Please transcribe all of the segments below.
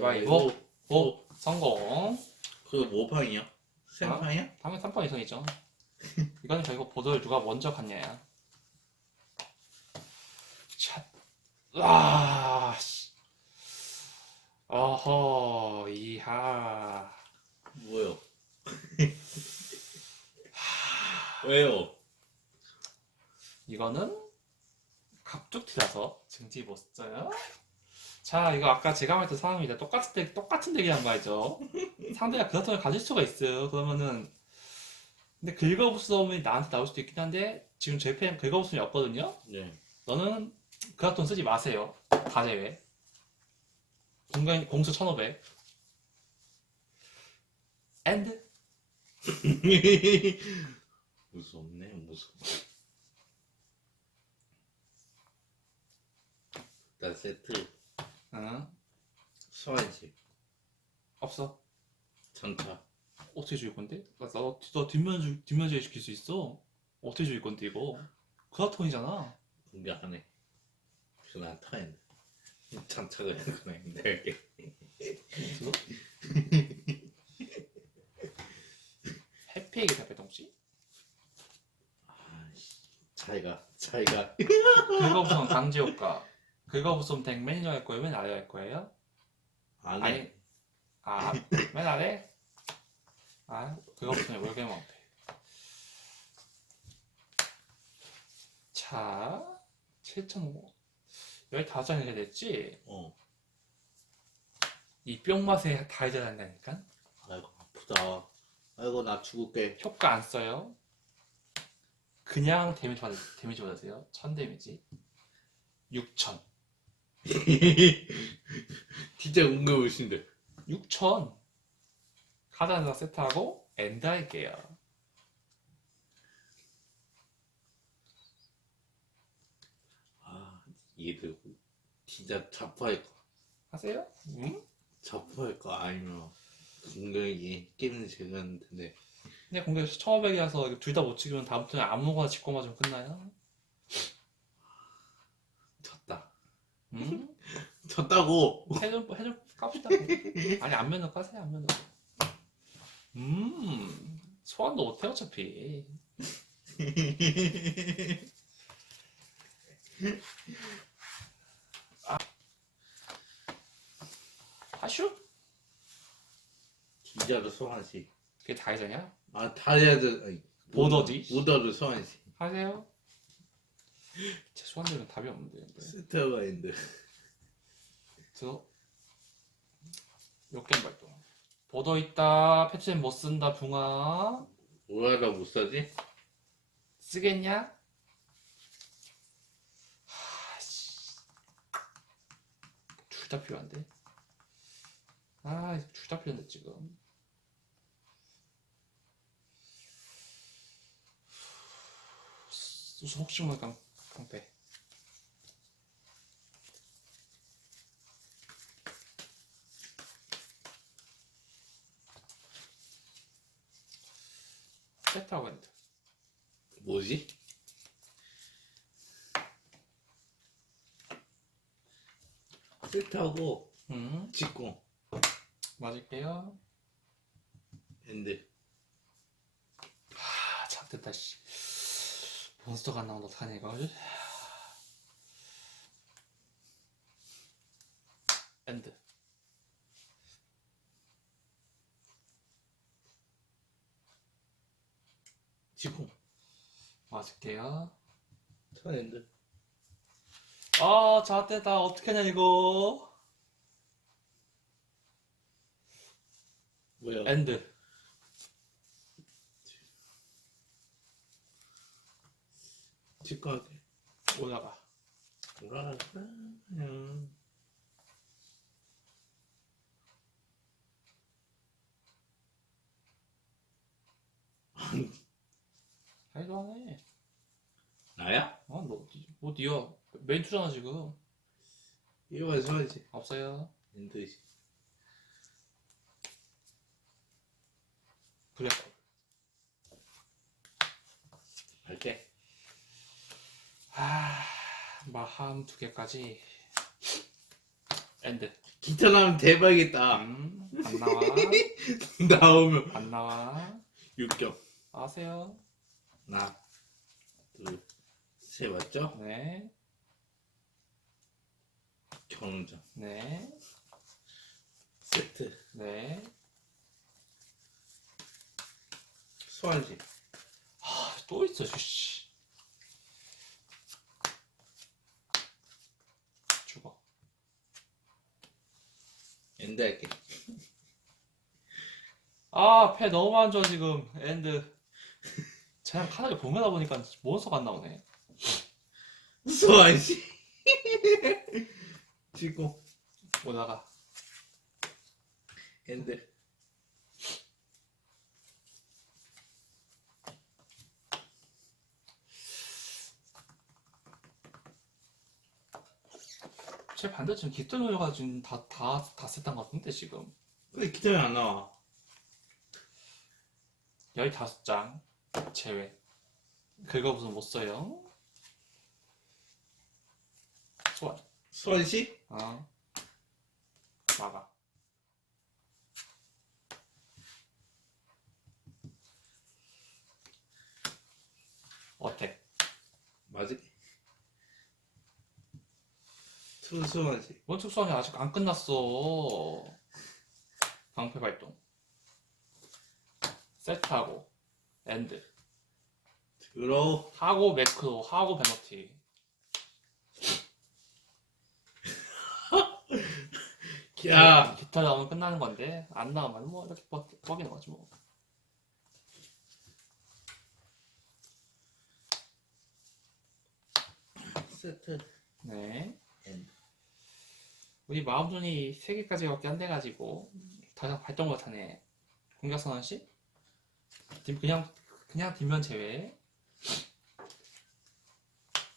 가위바위보. 오, 성공. 그거 뭐 판이야? 생판이야? 다음에 3번 이상이죠. 이거는 결국 보도를 누가 먼저 갔냐야. 샷. 와, 씨. 어허, 이하. 뭐요? 왜요? 이거는 갑툭튀라서 증지 못 써요. 자, 이거 아까 제가 말했던 상황입니다. 똑같은 데, 똑같은 대기란 말이죠. 상대가 그렇다면 가질 수가 있어요. 그러면은, 근데 긁어부스럼이 나한테 나올 수도 있긴 한데, 지금 제팬 긁어부스럼이 없거든요? 네. 너는 그라톤 쓰지 마세요. 가제외. 공간, 공수 1500. 엔드? 무섭네, 무서워. 나 세트 응. 소환식 없어. 전차 어떻게 죽일 건데? 나, 너, 너 뒷면, 주- 뒷면제에 시킬 수 있어. 어떻게 죽일 건데, 이거? 그라톤이잖아. 공개 안 해. 그건 안 타야 돼. 전차가 그네 내게. 그거? 해피에게 배동씨? 아씨, 차이가 차이가. 긁어부som 강제 효과. 긁어부som 덱 매니저 할 거예요? 맨 아래 할 거예요? 안 아니. 해. 아, 맨 아래? 아, 긁어부som 월계만 앞에. 자, 7,500. 15장이 게 됐지? 어. 이 뿅 맛에 다 해제한다니까? 아이고 아프다. 아이고 나 죽을게. 효과 안 써요. 그냥 데미지 받으, 데미지 받으세요. 1000 데미지. 6000. 진짜 응급의신데. 6000. 카드 하나 세트하고 엔드 할게요. 아 얘들 진짜 자포할 거. 하세요? 응? 자포할 거 아니면 공격이 게임은 제가 하는 텐데. 근데 공격 1500이라서 둘 다못 찍으면 다음부터는 아무거나 짚고 맞으면 끝나요. 응? 졌다고. 해좀 해좀 깝시다. 아니 안면도 까세요 안면도. 음 소환도 못해 어차피. 하슈? 진짜로 소환시. 그게 다 해자냐? 아 다이아드 아니, 보더지? 보더도 소환시. 하세요. 제 소환되면 답이 없는데. 근데. 스타가 있는데. 들어. 몇개 발동. 보더 있다. 패치는 못 쓴다. 붕아. 오라가 못 사지? 쓰겠냐? 둘 다 필요한데. 아, 둘 다 필요한데 지금. 혹시 모르 깡, 세트하고 있는데. 뭐지? 세트하고 음, 직공 맞을게요. 엔드 아, 작됐다, 씨. 몬스터가 안 나온다, 어떡하냐, 이걸. 엔드. 직공 맞을게요. 턴 엔드 아, 작됐다. 어떡하냐, 이거. 뭐야? 엔드. 직공하게 올라가. 오라가 그냥 잘도 하네. 나야? 어, 너, 뭐, 니어. 메인 투잖아, 지금. 이거 소환시 없어요. 엔드지 블랙. 할게 아, 마함 두 개까지. 엔드. 기타 나오면 대박이다. 음, 안 나와. 나오면 안 나와. 육격. 아세요? 하나, 둘, 셋 맞죠? 네, 경험장 네, 세트. 네. 소환식. 아, 또 있어, 씨. 죽어. 엔드 할게. 아, 패 너무 안 좋아, 지금. 엔드. 그냥 카드를 보면다 보니까 몬스터가 안 나오네. 소환식. 지고 오다가. 엔드. 제 반대쯤 깃털 노려가 지금 다, 다, 다 썼던 것 같은데, 지금. 근데 기타 왜안 나와? 15장 제외. 긁어 무슨 못 써요. 소환. 소환식? 어. 막아. 어때? 맞을게. 투 소환식. 원축 소환이 아직 안 끝났어. 방패 발동. 세트하고 엔드. 들어. 하고 매크로 하고 베너티. 야. 기타 나오면 끝나는 건데 안 나오면 뭐 이렇게 뻑, 뻑이는 거지 뭐. 세트. 네. 엔드. 우리 마음존이 3개까지밖에 안 돼가지고 더 이상 발동 못하네. 공격 선언시? 뒷- 그냥 그냥 뒷면 제외.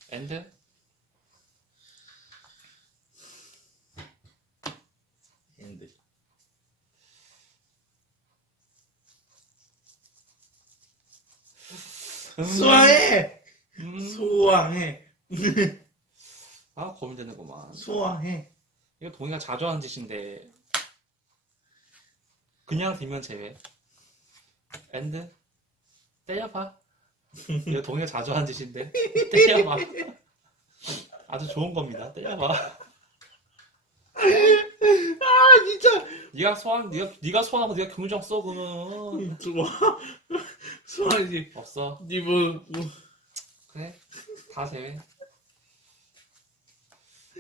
엔드. 엔드. 소환해. 음. 소환해. 아 고민되는구만. 소환해. 이거 동이가 자주 하는 짓인데 그냥 뒷면 제외. 엔드. 때려봐. 이거 동이가 자주 하는 짓인데 때려봐. 아주 좋은 겁니다. 때려봐. 아 진짜. 네가 소환, 네가 네가 소환하고 네가 경정 써 그러면 좋아. 소환식. 없어. 니뭐 뭐. 그래, 다 제외.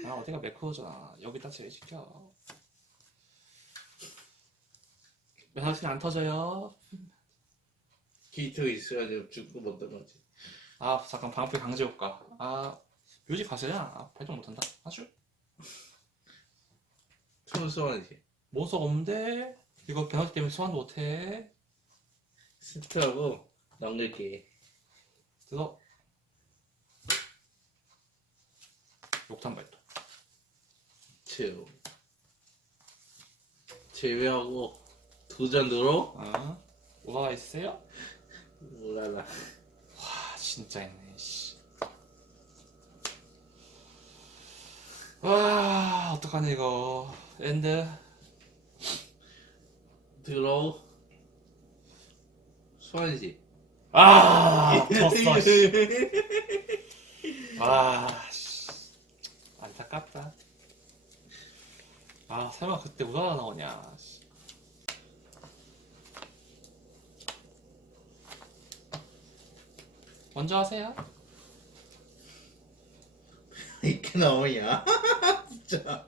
아 어디가 매크로잖아. 여기다 제외시켜. 메탈신 안 터져요. 게이트가 있어야지 죽고 못 들어가지. 아 잠깐 방패 강제 효과. 아 뮤직 가세요. 아 발동 못한다. 아주 투 소환식. 모석 없는데 이거 변화기 때문에 소환도 못해. 세트하고 넘길게. 그래서 욕탄 발동. 제외. 제외하고 도전으로 어? 오바가 있어요? 몰라라. 아 진짜 있네 씨. 와 어떡하냐 이거 엔드 들어. 소환식. 아 졌어 씨. 아 씨. 안타깝다 아 설마 그때 우라가 나오냐 씨. 먼저 하세요 이렇게 나오냐? 진짜.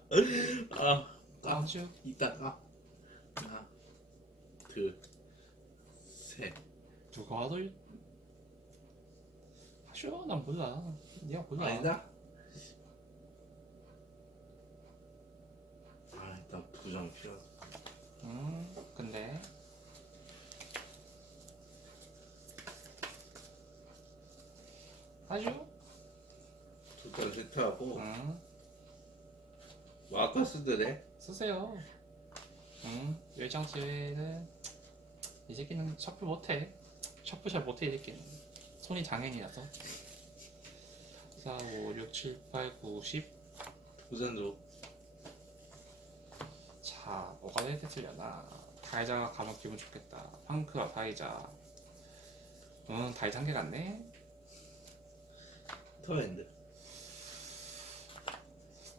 아, 아주 이따가 하나, 둘, 셋. 누가 와도 일- 하쇼 난 몰라 니가 몰라 아니다. 아, 일단 두 장 필요하다. 음 근데? 아주? 두장 세트하고 음 뭐 아까 쓰더래. 쓰세요. 음 열장 제외는 이 새끼는 셔플 못해. 셔플 잘 못해 이 새끼는. 손이 장애인이라서. 4, 5, 6, 7, 8, 9, 10 두잔으로 자, 뭐가 됐으려나? 다이자가 가면 기분 좋겠다. 펑크와 다이자. 응, 다이자 한 개 같네. 터엔드.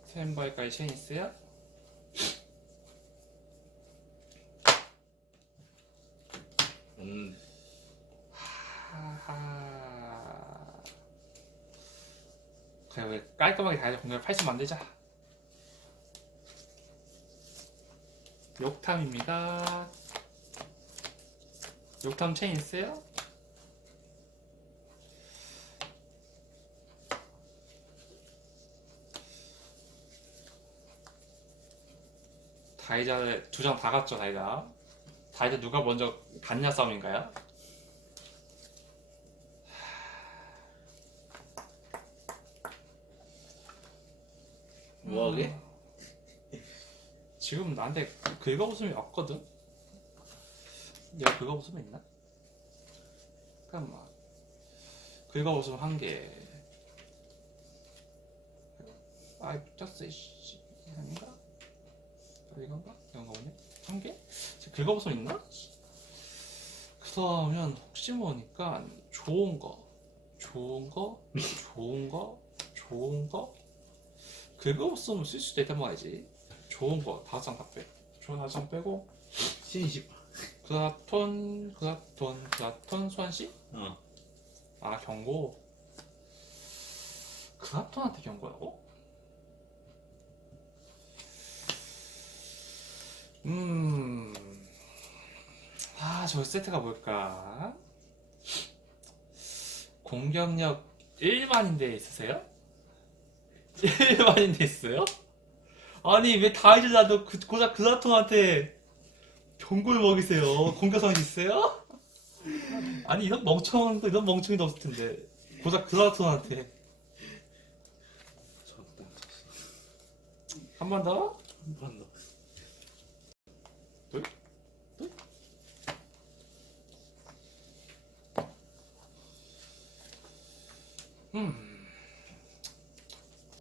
스탠바이까지 체인 있어요? 음, 하하. 그래, 왜 깔끔하게 다이자 공격을 80 만들자. 욕탐입니다. 욕탐 체인 있어요? 다이자 두장 다 갔죠 다이자 다이자 누가 먼저 갔냐 싸움인가요? 뭐하게? 지금 나한테 긁어 웃음이 없거든? 내가 긁어 웃음이 있나? 잠깐만 긁어 웃음 한 개 아이 붙였어 이씨 아닌가? 어, 이건가? 이건가 보네? 한 개? 긁어 웃음 있나? 그러면 혹시 모르니까 좋은 거 좋은 거 좋은 거 좋은 거 긁어 웃음을 쓸 수도 있단 말이지 좋은 거 다섯 장 다 빼. 좋은 다섯 장 빼고 신십. 그라톤 그라톤 그라톤 수환 씨? 어. 아 경고. 그라톤한테 경고라고? 음. 아, 저 세트가 뭘까? 공격력 1만인데 있으세요? 1만인데 있어요? 아니, 왜 다이즈라도 그, 고작 그라톤한테 경고를 먹이세요? 공격성이 있어요? 아니, 이런 멍청한 거, 이런 멍청이도 없을 텐데. 고작 그라톤한테. 쳤다. 한번 더? 한번 더. 음.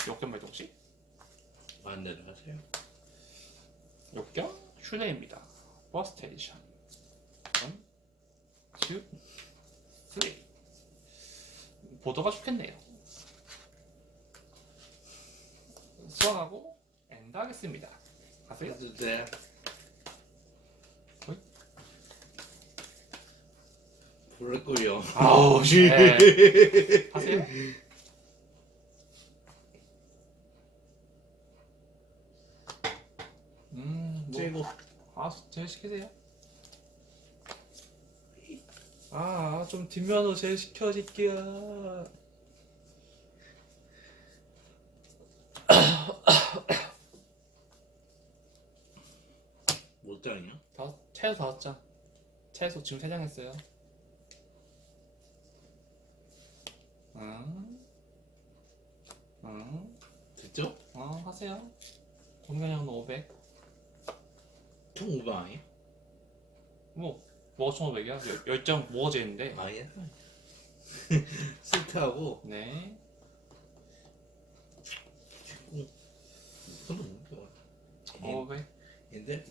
역경 몇 혹시? 반대로 하세요. 역경 슈레입니다. 버스테이션. 1, 2, 3. 보도가 좋겠네요. 수원하고 엔드 하겠습니다. 가세요. 어이? 부를거요. 아우, 씨. 하세요. 음, 뭐. 째고. 아, 제일 시키세요. 아, 좀 뒷면으로 제일 시켜줄게요. 못 장이야? 다섯, 최소 다섯 장. 최소 지금 세 장 했어요. 응? 응? 됐죠? 어, 하세요. 공격력은 500. 총 5번 아니야? 뭐, 뭐가 1500이야? 열정 모어제인데. 아니야. 세트하고 네. 손도 못 펴. 500. 근데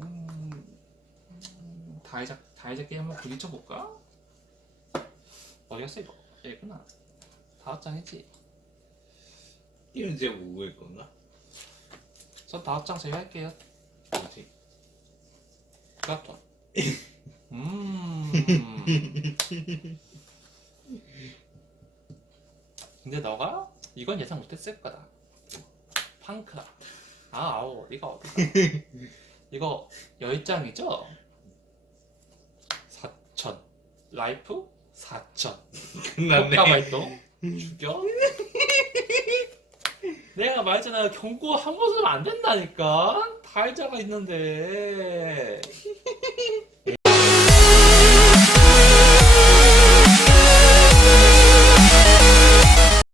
음, 음, 다이자 다이자 게임 한번 부딪혀 볼까? 어디 갔어 이거? 얘구나. 다섯 장 했지. 이건 제가 뭐일 건가? 전 다섯 장 제외할게요. 뭐지? 그라톤. 음. 근데 너가 이건 예상 못했을 거다. 팡크라. 아, 아우, 이거 어디가? 이거 열 장이죠? 4천. 라이프 4천. 효과 발동 죽여? 내가 말했잖아. 경고 한 번은 안 된다니까? 달자가 있는데